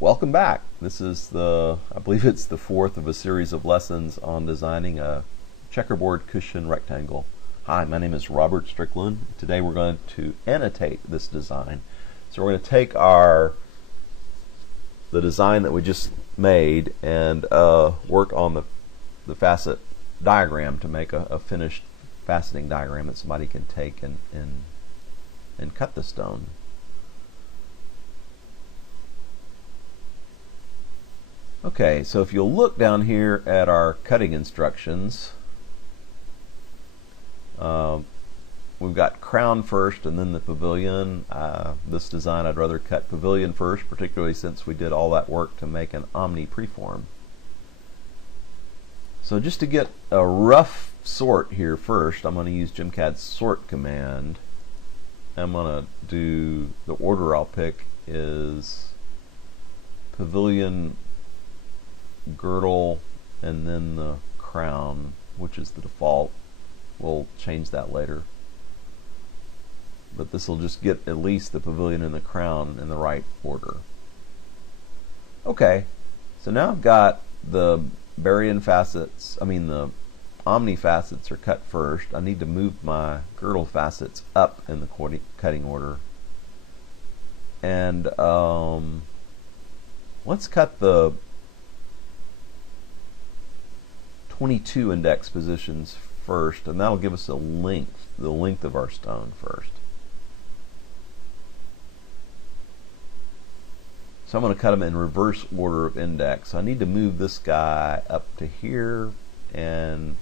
Welcome back. This is I believe it's the fourth of a series of lessons on designing a checkerboard cushion rectangle. Hi, my name is Robert Strickland. Today we're going to annotate this design. So we're going to take the design that we just made and work on the facet diagram to make a finished faceting diagram that somebody can take and cut the stone. Okay, so if you'll look down here at our cutting instructions, we've got crown first and then the pavilion. This design I'd rather cut pavilion first, particularly since we did all that work to make an omni preform. So just to get a rough sort here first, I'm going to use GemCad's sort command. I'm going to do, the order I'll pick is pavilion, girdle, and then the crown, which is the default. We'll change that later, but this will just get at least the pavilion and the crown in the right order. Okay, so now I've got the Barian facets, the omni facets are cut first. I need to move my girdle facets up in the cutting order, and let's cut the 22 index positions first, and that'll give us the length of our stone first. So I'm going to cut them in reverse order of index. So I need to move this guy up to here, and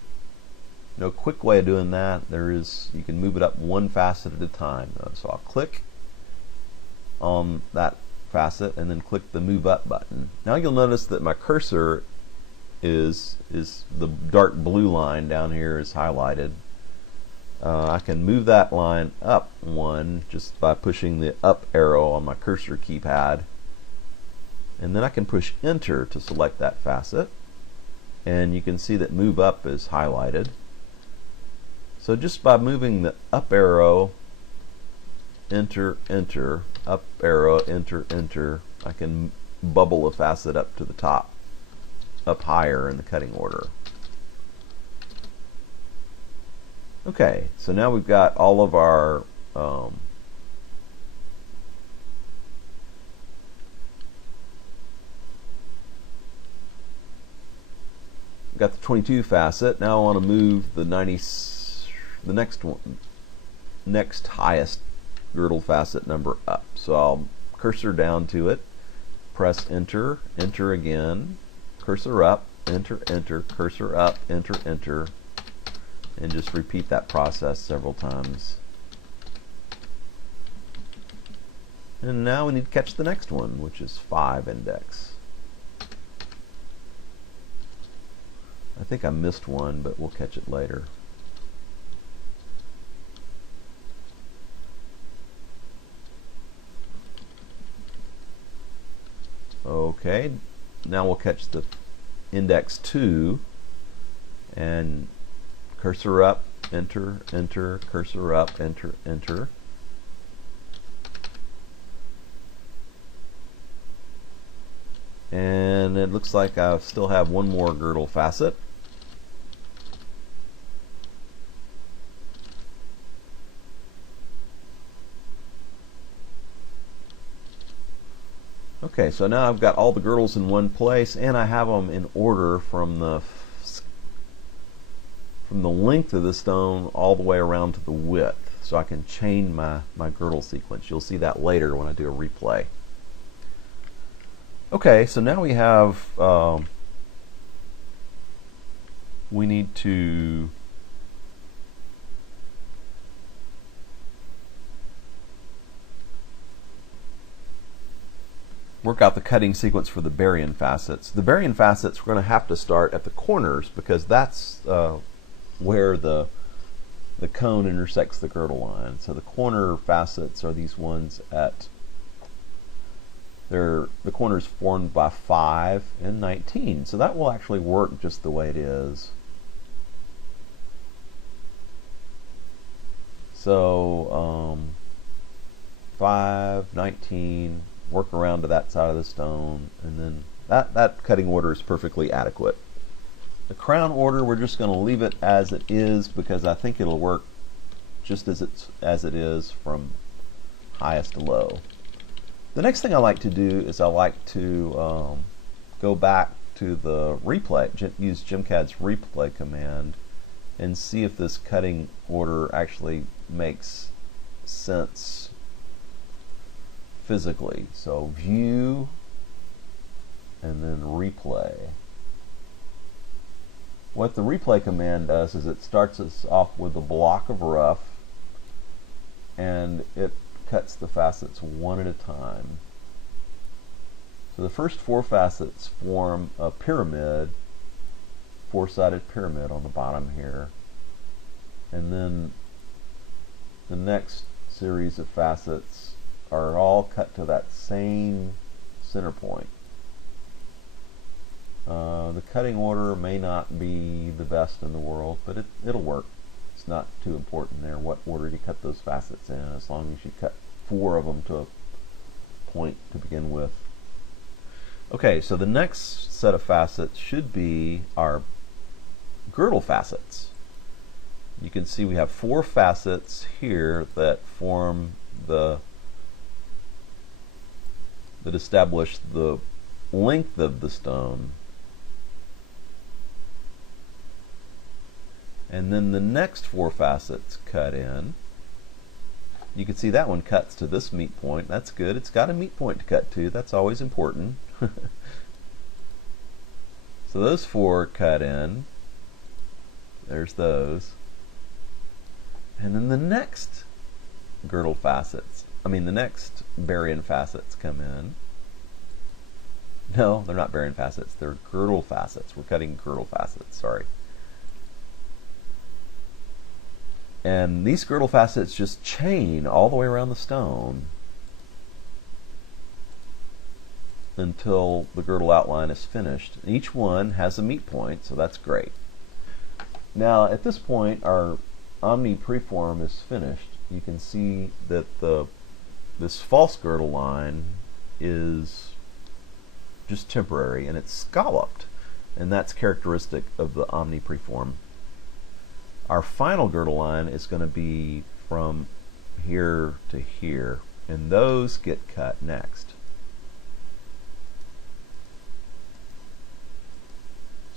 no quick way of doing that. You can move it up one facet at a time. So I'll click on that facet and then click the move up button. Now you'll notice that my cursor is the dark blue line down here is highlighted. I can move that line up one just by pushing the up arrow on my cursor keypad, and then I can push enter to select that facet, and you can see that move up is highlighted. So just by moving the up arrow, enter, enter, up arrow, enter, enter, I can bubble a facet up to the top, up higher in the cutting order. Okay, so now we've got all of our we've got the 22 facet. Now I want to move the next highest girdle facet number up. So I'll cursor down to it, press enter, enter again, cursor up, enter, enter, cursor up, enter, enter, and just repeat that process several times. And now we need to catch the next one, which is 5 index. I think I missed one, but we'll catch it later. Okay, now we'll catch the index 2 and cursor up, enter, enter, cursor up, enter, enter. And it looks like I still have one more girdle facet. Okay, so now I've got all the girdles in one place, and I have them in order from the length of the stone all the way around to the width, so I can chain my girdle sequence. You'll see that later when I do a replay. Okay, so now we have we need to work out the cutting sequence for the Barian facets. The Barian facets, we're going to have to start at the corners because that's where the cone intersects the girdle line. So the corner facets are these ones the corners formed by 5 and 19. So that will actually work just the way it is. So 5, 19, work around to that side of the stone, and then that cutting order is perfectly adequate. The crown order, we're just going to leave it as it is because I think it'll work just as it is from highest to low. The next thing I like to do is I like to go back to the replay, use GemCad's replay command, and see if this cutting order actually makes sense physically. So view and then replay. What the replay command does is it starts us off with a block of rough, and it cuts the facets one at a time. So the first 4 facets form a pyramid, 4-sided pyramid on the bottom here, and then the next series of facets are all cut to that same center point. The cutting order may not be the best in the world, but it'll work. It's not too important there what order you cut those facets in, as long as you cut 4 of them to a point to begin with. Okay, so the next set of facets should be our girdle facets. You can see we have 4 facets here that form that establish the length of the stone. And then the next 4 facets cut in. You can see that one cuts to this meet point. That's good. It's got a meet point to cut to. That's always important. So those 4 cut in. There's those. And then the next girdle facets, the next Barian facets come in. No, they're not Barian facets. They're girdle facets. We're cutting girdle facets, sorry. And these girdle facets just chain all the way around the stone until the girdle outline is finished. Each one has a meet point, so that's great. Now at this point our Omni preform is finished. You can see that this false girdle line is just temporary and it's scalloped, and that's characteristic of the Omni preform. Our final girdle line is going to be from here to here, and those get cut next.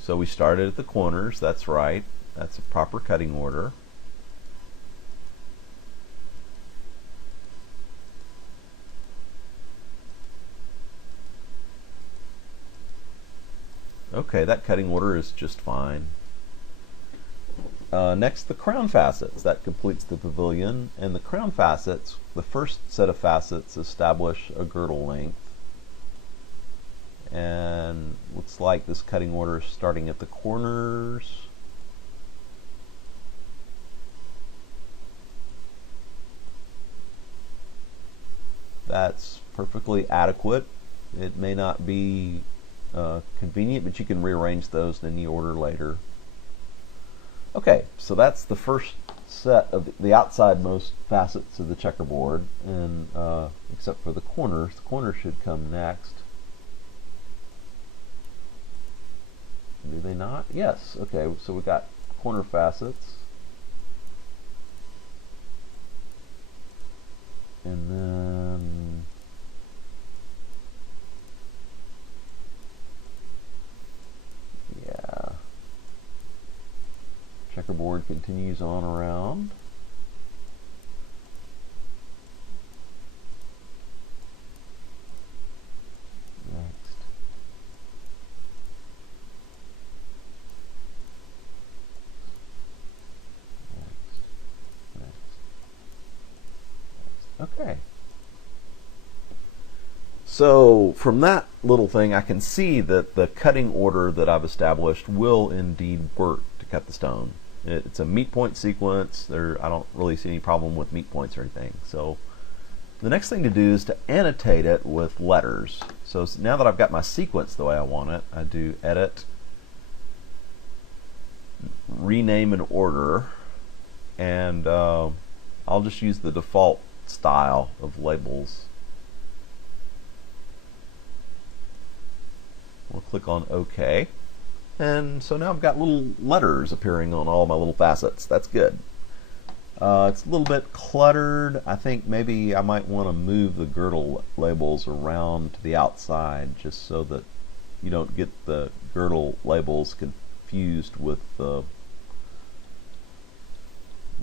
So we started at the corners, that's right. That's a proper cutting order. Okay, that cutting order is just fine. Next, the crown facets. That completes the pavilion. And the crown facets, the first set of facets establish a girdle length. And looks like this cutting order is starting at the corners. That's perfectly adequate. It may not be convenient, but you can rearrange those in any order later. Okay, so that's the first set of the outside-most facets of the checkerboard, and except for the corners should come next. Do they not? Yes. Okay, so we got corner facets, and then checkerboard continues on around. Next. Okay. So from that little thing I can see that the cutting order that I've established will indeed work to cut the stone. It's a meet point sequence. I don't really see any problem with meet points or anything. So the next thing to do is to annotate it with letters. So now that I've got my sequence the way I want it, I do edit, rename an order, and I'll just use the default style of labels. click on OK. And so now I've got little letters appearing on all my little facets. That's good. It's a little bit cluttered. I think maybe I might want to move the girdle labels around to the outside just so that you don't get the girdle labels confused with the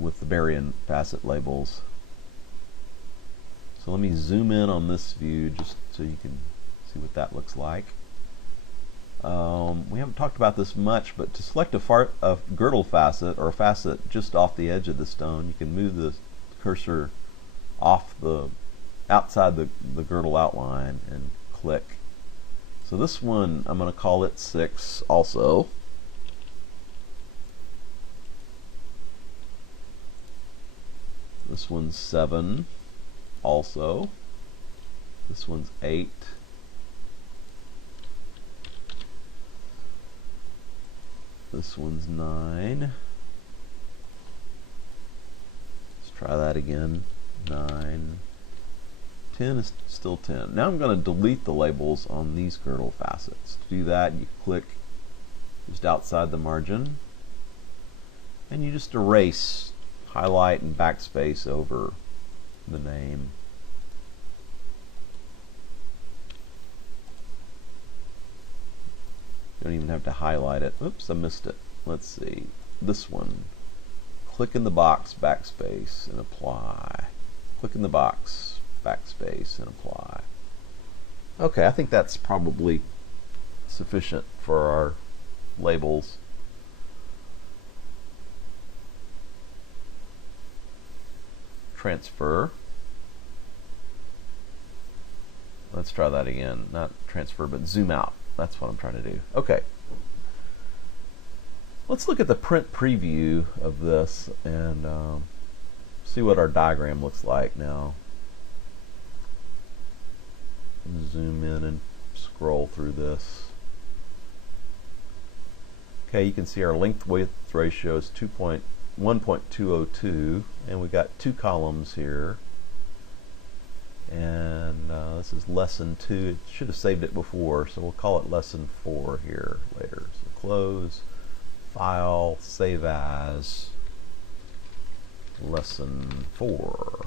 variant facet labels. So let me zoom in on this view just so you can see what that looks like. We haven't talked about this much, but to select a girdle facet or a facet just off the edge of the stone, you can move the cursor off outside the girdle outline and click. So this one, I'm going to call it 6 also. This one's 7 also. This one's 8. This one's 9. Let's try that again. 9. 10 is still 10. Now I'm going to delete the labels on these girdle facets. To do that, you click just outside the margin, and you just erase, highlight, and backspace over the name. You don't even have to highlight it. Oops, I missed it. Let's see. This one. Click in the box, backspace, and apply. Click in the box, backspace, and apply. Okay, I think that's probably sufficient for our labels. Transfer. Let's try that again. Not transfer, but zoom out. That's what I'm trying to do. Okay. Let's look at the print preview of this and see what our diagram looks like now. Zoom in and scroll through this. Okay, you can see our length width ratio is 1.202, and we've got 2 columns here. And this is lesson 2. It should have saved it before, so we'll call it lesson 4 here later. So close, file, save as, lesson 4.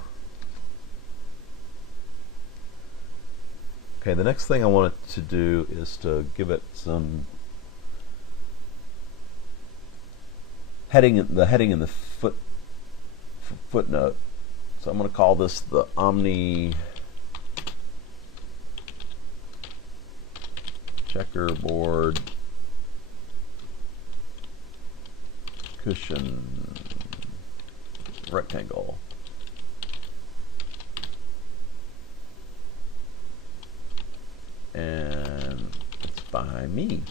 Okay, the next thing I want it to do is to give it some heading in the footnote. So I'm going to call this the Omni Checkerboard Cushion Rectangle. And it's by me.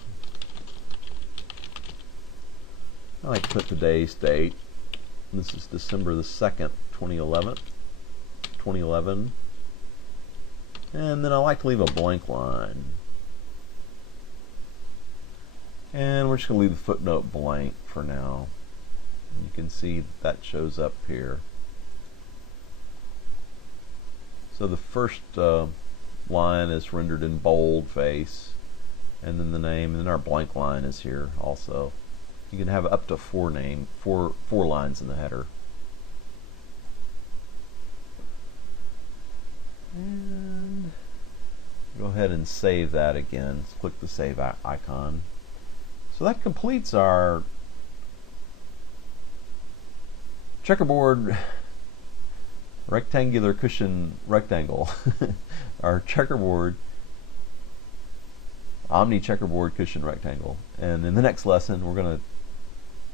I like to put today's date. This is December the 2nd, 2011. And then I like to leave a blank line. And we're just going to leave the footnote blank for now. And you can see that shows up here. So the first line is rendered in boldface, and then the name, and then our blank line is here also. You can have up to 4 lines in the header. And go ahead and save that again. Let's click the save icon. So that completes our checkerboard rectangular cushion rectangle. Our checkerboard, Omni Checkerboard Cushion Rectangle. And in the next lesson, we're going to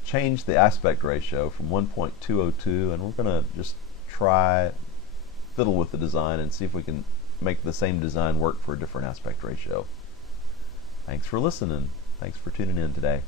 change the aspect ratio from 1.202, and we're going to just fiddle with the design and see if we can make the same design work for a different aspect ratio. Thanks for listening. Thanks for tuning in today.